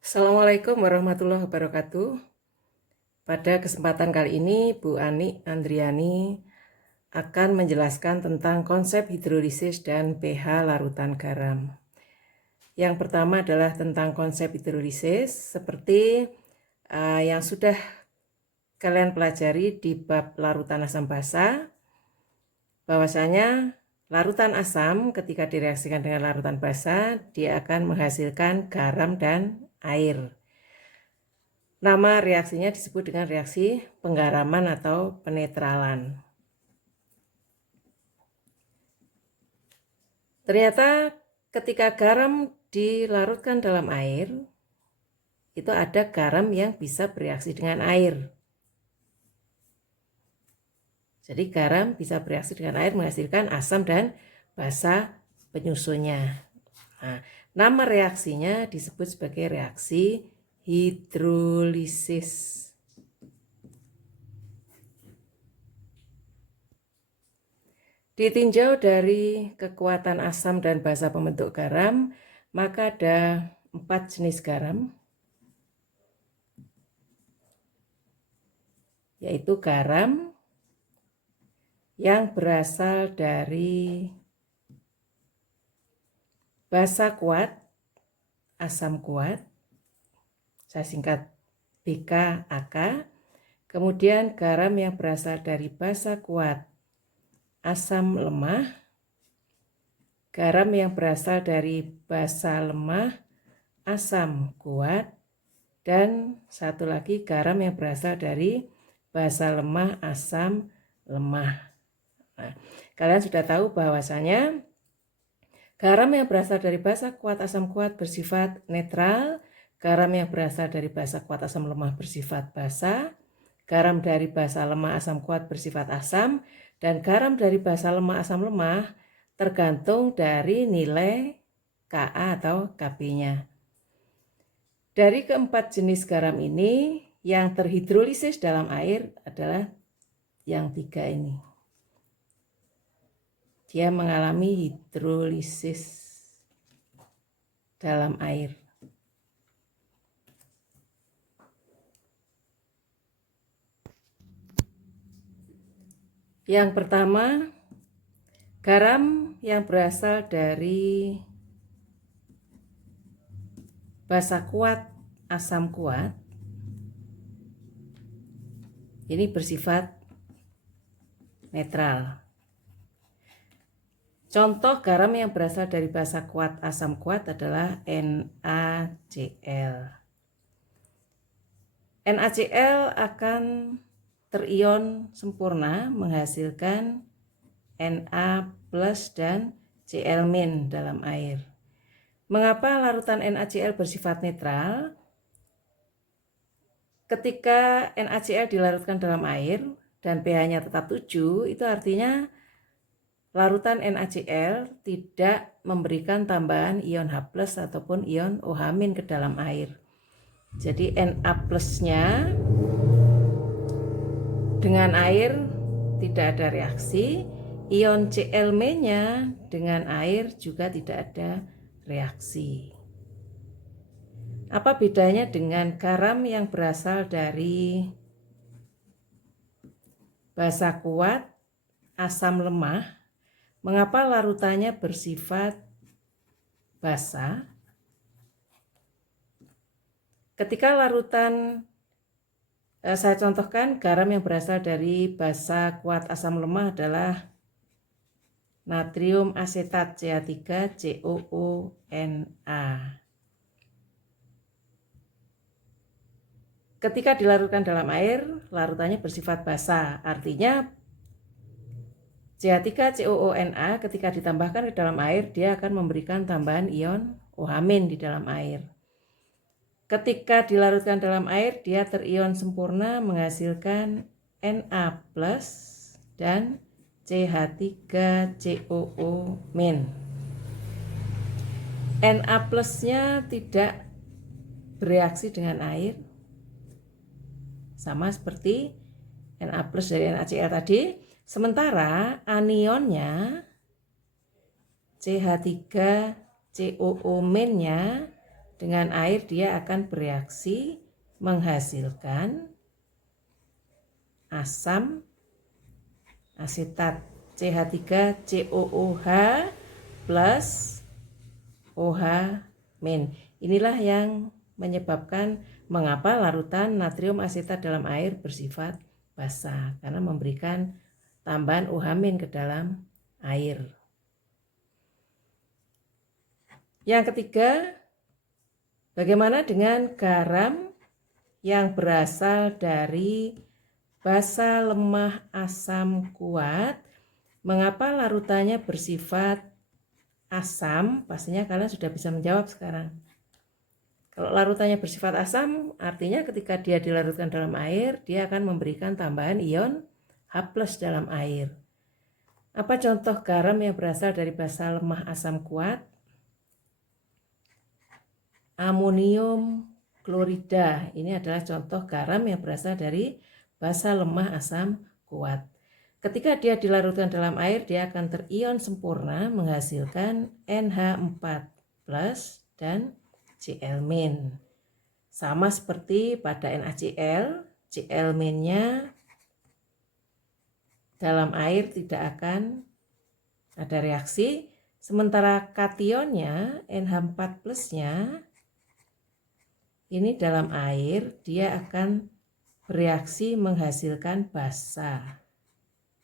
Assalamualaikum warahmatullahi wabarakatuh. Pada kesempatan kali ini, Bu Ani Andriani akan menjelaskan tentang konsep hidrolisis dan pH larutan garam. Yang pertama adalah tentang konsep hidrolisis, seperti yang sudah kalian pelajari di bab larutan asam basa, bahwasanya larutan asam ketika direaksikan dengan larutan basa, dia akan menghasilkan garam dan air. Nama reaksinya disebut dengan reaksi penggaraman atau penetralan. Ternyata ketika garam dilarutkan dalam air, itu ada garam yang bisa bereaksi dengan air. Jadi garam bisa bereaksi dengan air menghasilkan asam dan basa penyusunnya. Nah, nama reaksinya disebut sebagai reaksi hidrolisis. Ditinjau dari kekuatan asam dan basa pembentuk garam, maka ada 4 jenis garam, yaitu garam yang berasal dari basa kuat, asam kuat, saya singkat BKAK, kemudian garam yang berasal dari basa kuat, asam lemah, garam yang berasal dari basa lemah, asam kuat, dan satu lagi garam yang berasal dari basa lemah, asam lemah. Nah, kalian sudah tahu bahwasanya garam yang berasal dari basa kuat, asam kuat bersifat netral, garam yang berasal dari basa kuat, asam lemah bersifat basa, garam dari basa lemah, asam kuat bersifat asam, dan garam dari basa lemah, asam lemah tergantung dari nilai Ka atau Kb-nya. Dari keempat jenis garam ini, yang terhidrolisis dalam air adalah yang 3 ini. Dia mengalami hidrolisis dalam air. Yang pertama, garam yang berasal dari basa kuat, asam kuat, ini bersifat netral. Contoh garam yang berasal dari basa kuat, asam kuat adalah NaCl. NaCl akan terion sempurna menghasilkan Na plus dan Cl- dalam air. Mengapa larutan NaCl bersifat netral? Ketika NaCl dilarutkan dalam air dan pH-nya tetap 7, itu artinya larutan NaCl tidak memberikan tambahan ion H+ ataupun ion OH- ke dalam air. Jadi Na plusnya dengan air tidak ada reaksi, ion Cl-nya dengan air juga tidak ada reaksi. Apa bedanya dengan garam yang berasal dari basa kuat, asam lemah? Mengapa larutannya bersifat basa? Ketika larutan, saya contohkan garam yang berasal dari basa kuat asam lemah adalah natrium asetat CH3COONa. Ketika dilarutkan dalam air, larutannya bersifat basa, artinya CH3COONa ketika ditambahkan ke dalam air, dia akan memberikan tambahan ion OH- di dalam air. Ketika dilarutkan dalam air, dia terion sempurna menghasilkan Na plus dan CH3COO-. Na plusnya tidak bereaksi dengan air, sama seperti Na plus dari NaCl tadi. Sementara anionnya CH3COO- nya dengan air dia akan bereaksi menghasilkan asam asetat CH3COOH plus OH-. Inilah yang menyebabkan mengapa larutan natrium asetat dalam air bersifat basah, karena memberikan tambahan OH- ke dalam air. Yang ketiga, bagaimana dengan garam yang berasal dari basa lemah asam kuat? Mengapa larutannya bersifat asam? Pastinya kalian sudah bisa menjawab sekarang. Kalau larutannya bersifat asam, artinya ketika dia dilarutkan dalam air, dia akan memberikan tambahan ion H+ dalam air. Apa contoh garam yang berasal dari basa lemah asam kuat? Amonium klorida. Ini adalah contoh garam yang berasal dari basa lemah asam kuat. Ketika dia dilarutkan dalam air, dia akan terion sempurna menghasilkan NH4+ dan Cl-. Sama seperti pada NaCl, Cl-nya dalam air tidak akan ada reaksi, sementara kationnya NH4+-nya ini dalam air dia akan bereaksi menghasilkan basa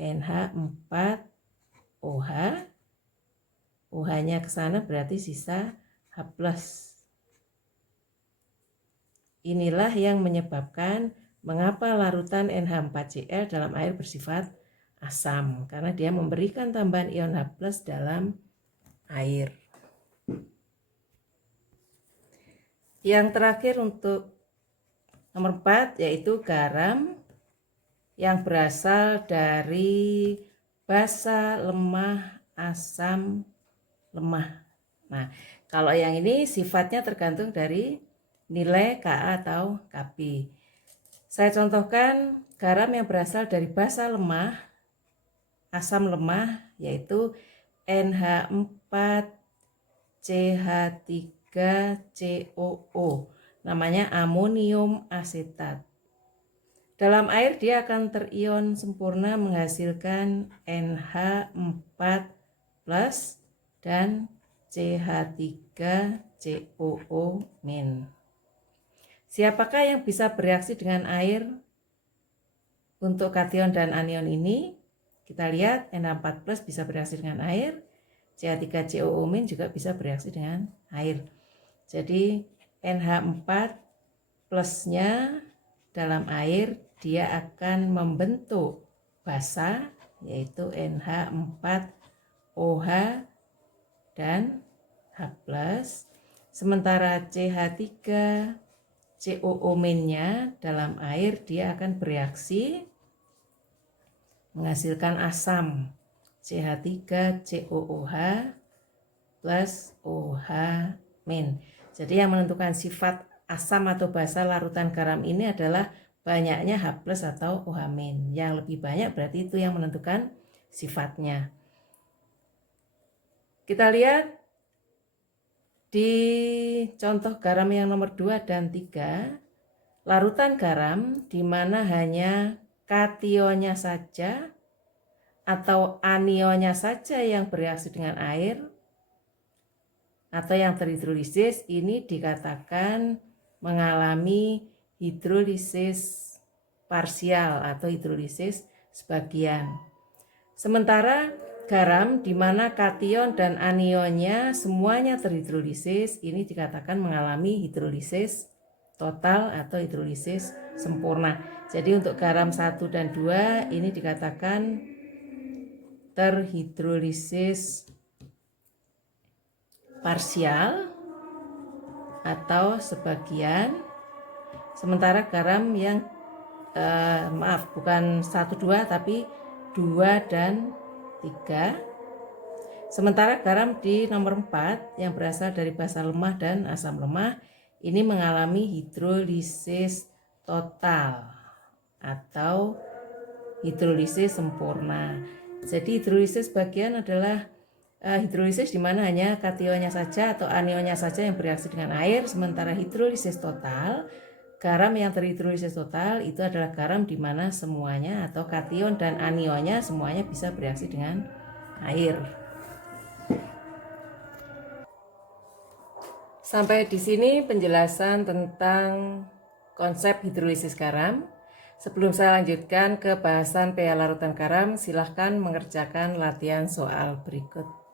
NH4OH. OH-nya ke sana berarti sisa H+. Inilah yang menyebabkan mengapa larutan NH4Cl dalam air bersifat asam, karena dia memberikan tambahan ion H+ dalam air. Yang terakhir untuk nomor 4 yaitu garam yang berasal dari basa lemah asam lemah. Nah, kalau yang ini sifatnya tergantung dari nilai Ka atau Kp. Saya contohkan garam yang berasal dari basa lemah asam lemah yaitu NH4CH3COO, namanya amonium asetat. Dalam air dia akan terion sempurna menghasilkan NH4+ dan CH3COO-. Siapakah yang bisa bereaksi dengan air untuk kation dan anion ini? Kita lihat NH4+ bisa bereaksi dengan air, CH3COO- juga bisa bereaksi dengan air. Jadi NH4+-nya dalam air dia akan membentuk basa yaitu NH4OH dan H+, sementara CH3COO-nya dalam air dia akan bereaksi menghasilkan asam CH3COOH plus OH-. Jadi yang menentukan sifat asam atau basa larutan garam ini adalah banyaknya H+ atau OH-. Yang lebih banyak berarti itu yang menentukan sifatnya. Kita lihat di contoh garam yang nomor 2 dan 3, larutan garam di mana hanya kationnya saja atau anionnya saja yang bereaksi dengan air atau yang terhidrolisis, ini dikatakan mengalami hidrolisis parsial atau hidrolisis sebagian. Sementara garam di mana kation dan anionnya semuanya terhidrolisis, ini dikatakan mengalami hidrolisis total atau hidrolisis sempurna. Jadi untuk garam 1 dan 2 ini dikatakan terhidrolisis parsial atau sebagian. Sementara garam yang bukan 1, 2 tapi 2 dan 3. Sementara garam di nomor 4 yang berasal dari basa lemah dan asam lemah ini mengalami hidrolisis total atau hidrolisis sempurna. Jadi hidrolisis bagian adalah hidrolisis di mana hanya kationnya saja atau anionnya saja yang bereaksi dengan air, sementara hidrolisis total, garam yang terhidrolisis total itu adalah garam di mana semuanya atau kation dan anionnya semuanya bisa bereaksi dengan air. Sampai di sini penjelasan tentang konsep hidrolisis garam. Sebelum saya lanjutkan ke bahasan pH larutan garam, silahkan mengerjakan latihan soal berikut.